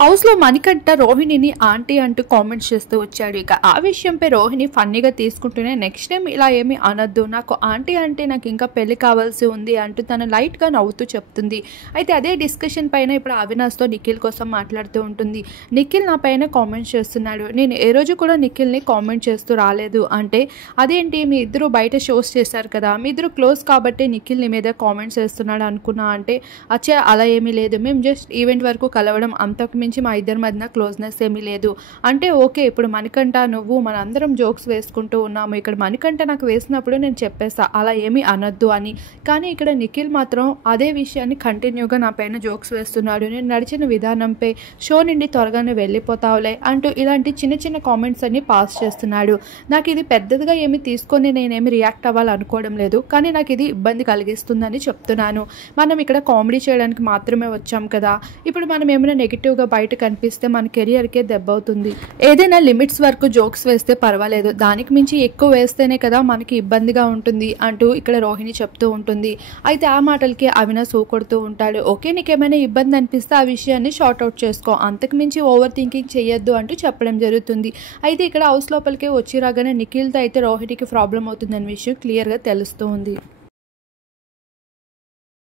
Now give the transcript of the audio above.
హౌస్లో మణికంఠ రోహిణిని ఆంటీ అంటూ కామెంట్స్ చేస్తూ వచ్చాడు. ఇక ఆ విషయంపై రోహిణి ఫన్నీగా తీసుకుంటూనే నెక్స్ట్ టైం ఇలా ఏమీ అనొద్దు, నాకు ఆంటీ అంటే నాకు ఇంకా పెళ్లి కావాల్సి ఉంది అంటూ తను లైట్గా నవ్వుతూ చెప్తుంది. అయితే అదే డిస్కషన్ పైన ఇప్పుడు అవినాష్తో నిఖిల్ కోసం మాట్లాడుతూ ఉంటుంది. నిఖిల్ నా పైన కామెంట్స్ చేస్తున్నాడు, నేను ఏ రోజు కూడా నిఖిల్ని కామెంట్ చేస్తూ రాలేదు అంటే అదేంటి మీ ఇద్దరు బయట షోస్ చేశారు కదా, మీ ఇద్దరు క్లోజ్ కాబట్టి నిఖిల్ నీ మీద కామెంట్స్ చేస్తున్నాడు అనుకున్నా అంటే అచ్చా అలా ఏమీ లేదు, మేము జస్ట్ ఈవెంట్ వరకు కలవడం, అంతకు మించి మా ఇద్దరి మధ్యన క్లోజ్నెస్ ఏమీ లేదు అంటే ఓకే. ఇప్పుడు మణికంఠ నువ్వు మన అందరం జోక్స్ వేసుకుంటూ ఉన్నాము, ఇక్కడ మణికంఠ నాకు వేసినప్పుడు నేను చెప్పేస్తా అలా ఏమీ అనొద్దు అని. కానీ ఇక్కడ నిఖిల్ మాత్రం అదే విషయాన్ని కంటిన్యూగా నా పైన జోక్స్ వేస్తున్నాడు, నేను నడిచిన విధానంపై షో నుండి త్వరగానే వెళ్ళిపోతావులే అంటూ ఇలాంటి చిన్న చిన్న కామెంట్స్ అన్ని పాస్ చేస్తున్నాడు. నాకు ఇది పెద్దదిగా ఏమి తీసుకొని నేనేమి రియాక్ట్ అవ్వాలనుకోవడం లేదు, కానీ నాకు ఇది ఇబ్బంది కలిగిస్తుందని చెప్తున్నాను. మనం ఇక్కడ కామెడీ చేయడానికి మాత్రమే వచ్చాం కదా, ఇప్పుడు మనం ఏమైనా నెగిటివ్గా బయట కనిపిస్తే మన కెరియర్కే దెబ్బ అవుతుంది. ఏదైనా లిమిట్స్ వరకు జోక్స్ వేస్తే పర్వాలేదు, దానికి మించి ఎక్కువ వేస్తేనే కదా మనకి ఇబ్బందిగా ఉంటుంది అంటూ ఇక్కడ రోహిణి చెప్తూ ఉంటుంది. అయితే ఆ మాటలకి అవినాష్ ఊకొడుతూ ఉంటాడు. ఓకే నీకేమైనా ఇబ్బంది అనిపిస్తే ఆ విషయాన్ని షార్ట్ అవుట్ చేసుకో, అంతకు మించి ఓవర్ థింకింగ్ చేయొద్దు అంటూ చెప్పడం జరుగుతుంది. అయితే ఇక్కడ హౌస్ లోపలికి వచ్చి రాగానే నిఖిల్తో అయితే రోహిణికి ప్రాబ్లం అవుతుందనే విషయం క్లియర్గా తెలుస్తూ ఉంది.